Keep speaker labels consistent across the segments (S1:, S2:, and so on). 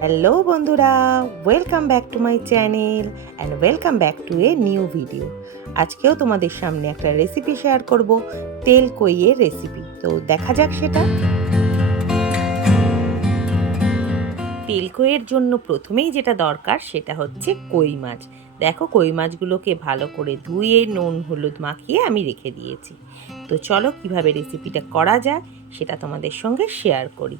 S1: Hello বন্ধুরা welcome back to my channel and welcome back to a new video আজকেও তোমাদের সামনে একটা রেসিপি শেয়ার করব, তেল কইয়ের রেসিপি তো দেখা যাক সেটা। তেল কইয়ের জন্য প্রথমেই যেটা দরকার, সেটা হচ্ছে কই মাছ। দেখো কই মাছগুলোকে ভালো করে ধুয়ে নুন, হলুদ মাখিয়ে আমি রেখে দিয়েছি। তো চলো কীভাবে রেসিপিটা করা যায়, সেটা তোমাদের সঙ্গে শেয়ার করি।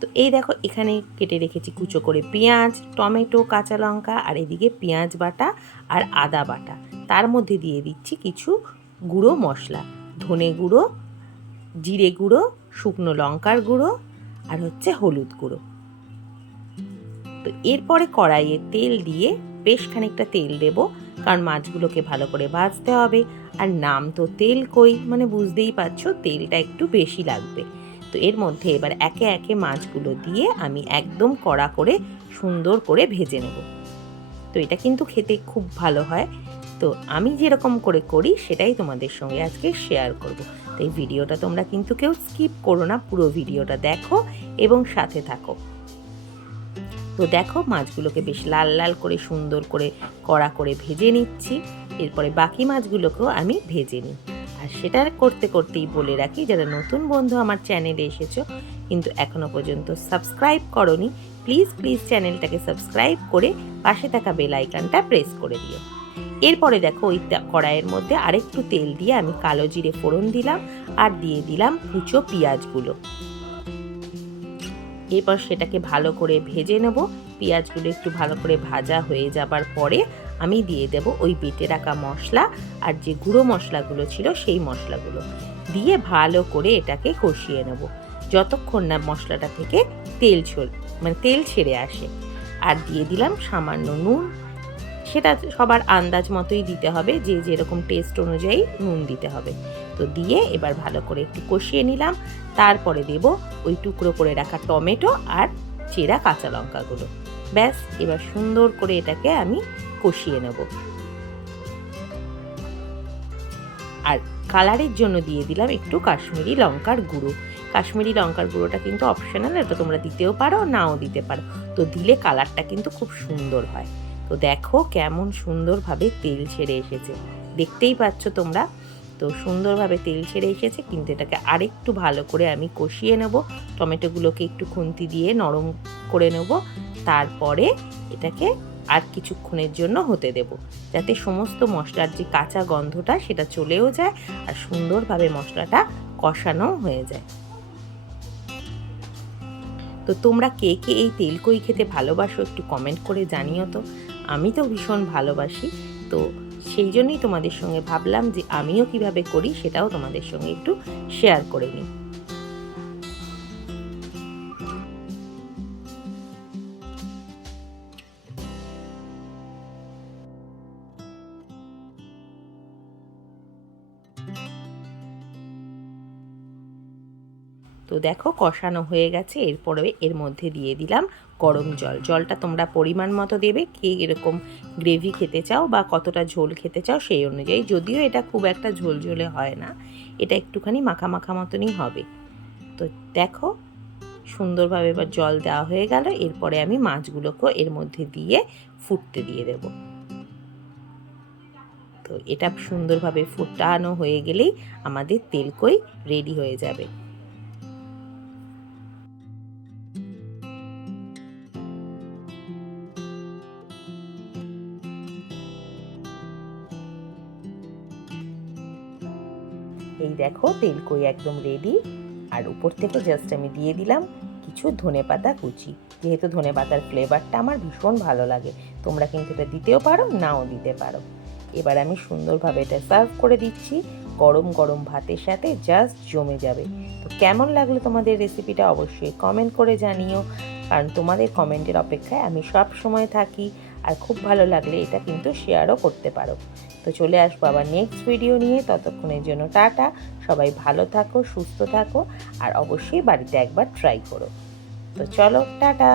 S1: তো এই দেখো, এখানে কেটে রেখেছি কুচো করে পেঁয়াজ, টমেটো, কাঁচা লঙ্কা আর এদিকে পেঁয়াজ বাটা আর আদা বাটা। তার মধ্যে দিয়ে দিচ্ছি কিছু গুঁড়ো মশলা। ধনে গুঁড়ো, জিরে গুঁড়ো, শুকনো লঙ্কার গুঁড়ো আর হচ্ছে হলুদ গুঁড়ো। তো এরপরে কড়াইয়ে তেল দিয়ে বেশ খানিকটা তেল দেবো, কারণ মাছগুলোকে ভালো করে ভাজতে হবে। আর নাম তো তেল কই মানে বুঝতেই পারছ, তেলটা একটু বেশি লাগবে। তো এর মধ্যে এবার একে একে মাছগুলো দিয়ে আমি একদম কড়া করে সুন্দর করে ভেজে নেব। তো এটা কিন্তু খেতে খুব ভালো হয়। তো আমি যেরকম করে করি সেটাই তোমাদের সঙ্গে আজকে শেয়ার করব। তো এই ভিডিওটা তোমরা কিন্তু কেউ স্কিপ করো না, পুরো ভিডিওটা দেখো এবং সাথে থাকো। তো দেখো মাছগুলোকে বেশ লাল লাল করে সুন্দর করে কড়া করে ভেজে নিচ্ছি। এরপরে বাকি মাছগুলোকেও আমি ভেজে নিই আর সেটা করতে করতেই বলে রাখি, যারা নতুন বন্ধু আমার চ্যানেলে এসেছ, কিন্তু এখনও পর্যন্ত সাবস্ক্রাইব করনি প্লিজ প্লিজ চ্যানেলটাকে সাবস্ক্রাইব করে পাশে থাকা বেল আইকনটা প্রেস করে দিও। এরপরে দেখো ওই কড়াইয়ের মধ্যে আরেকটু তেল দিয়ে আমি কালো জিরে ফোড়ন দিলাম আর দিয়ে দিলাম কুচো পেঁয়াজগুলো। এরপর সেটাকে ভালো করে ভেজে নেব, পেঁয়াজগুলো একটু ভালো করে ভাজা হয়ে যাবার পরে আমি দিয়ে দেব ওই বেটে রাখা মশলা আর যে গুঁড়ো মশলাগুলো ছিল সেই মশলাগুলো। দিয়ে ভালো করে এটাকে কষিয়ে নেব। যতক্ষণ না মশলাটা থেকে তেল ছড় মানে তেল ছেড়ে আসে। আর দিয়ে দিলাম সামান্য নুন। সেটা সবার আন্দাজ মতোই দিতে হবে যে যেরকম টেস্ট অনুযায়ী নুন দিতে হবে। তো দিয়ে এবার ভালো করে একটু কষিয়ে নিলাম। তারপরে দেব ওই টুকরো করে রাখা টমেটো আর চেরা কাঁচা লঙ্কাগুলো। ব্যাস, এবার সুন্দর করে এটাকে আমি কষিয়ে নেব। আর কালারের জন্য দিয়ে দিলাম একটু কাশ্মীরি লঙ্কার গুঁড়ো। কাশ্মীরি লঙ্কার গুঁড়োটা কিন্তু অপশনাল এটা তোমরা দিতেও পারো, নাও দিতে পারো। তো দিলে কালারটা কিন্তু খুব সুন্দর হয়। তো দেখো কেমন সুন্দরভাবে তেল ছেড়ে এসেছে। দেখতেই পাচ্ছ তোমরা? তো সুন্দরভাবে তেল ছেড়ে এসেছে, কিন্তু এটাকে আরেকটু ভালো করে আমি কষিয়ে নেব। টমেটোগুলোকে একটু খুন্তি দিয়ে নরম করে নেব। তারপরে এটাকে আর কিছুক্ষণের জন্য হতে দেব। যাতে সমস্ত মশলার যে কাঁচা গন্ধটা সেটা চলেও যায় আর সুন্দরভাবে মশলাটা কষানো হয়ে যায়। তো তোমরা কে কে এই তেলকই খেতে ভালোবাসো একটু কমেন্ট করে জানিও তো। আমি তো ভীষণ ভালোবাসি। তো সেই জন্যই তোমাদের সঙ্গে ভাবলাম যে আমিও কীভাবে করি সেটাও তোমাদের সঙ্গে একটু শেয়ার করে নিই। তো দেখো কষানো হয়ে গেছে, এরপরে এর মধ্যে দিয়ে দিলাম গরম জল। জলটা তোমরা পরিমাণ মতো দেবে, কে এরকম গ্রেভি খেতে চাও বা কতটা ঝোল খেতে চাও সেই অনুযায়ী, যদিও এটা খুব একটা ঝোল ঝোলে হয় না, এটা একটুখানি মাখা মাখা মতনই হবে। তো দেখো সুন্দরভাবে এবার জল দেওয়া হয়ে গেল, এরপরে আমি মাছগুলোকেও এর মধ্যে দিয়ে ফুটতে দিয়ে দেব। তো এটা সুন্দরভাবে ফুটানো হয়ে গেলেই আমাদের তেলকই রেডি হয়ে যাবে। এই দেখো তেল কই একদম রেডি আর উপর থেকে জাস্ট আমি দিয়ে দিলাম কিছু ধনে পাতা কুচি। যেহেতু ধনে পাতার ফ্লেভারটা আমার ভীষণ ভালো লাগে, তোমরা কিন্তু এটা দিতেও পারো, নাও দিতে পারো। এবার আমি সুন্দরভাবে এটা সার্ভ করে দিচ্ছি। গরম গরম ভাতের সাথে জাস্ট জমে যাবে। তো কেমন লাগল তোমাদের রেসিপিটা অবশ্যই কমেন্ট করে জানিও। কারণ তোমাদের কমেন্টের অপেক্ষায় আমি সব সময় থাকি। আর খুব ভালো লাগলে এটা কিন্তু শেয়ারও করতে পারো। তো চলে আসব আবার নেক্সট ভিডিও নিয়ে। ততক্ষণের জন্য টাটা। সবাই ভালো থাকো, সুস্থ থাকো, আর অবশ্যই বাড়িতে একবার ট্রাই করো। তো চলো, টাটা!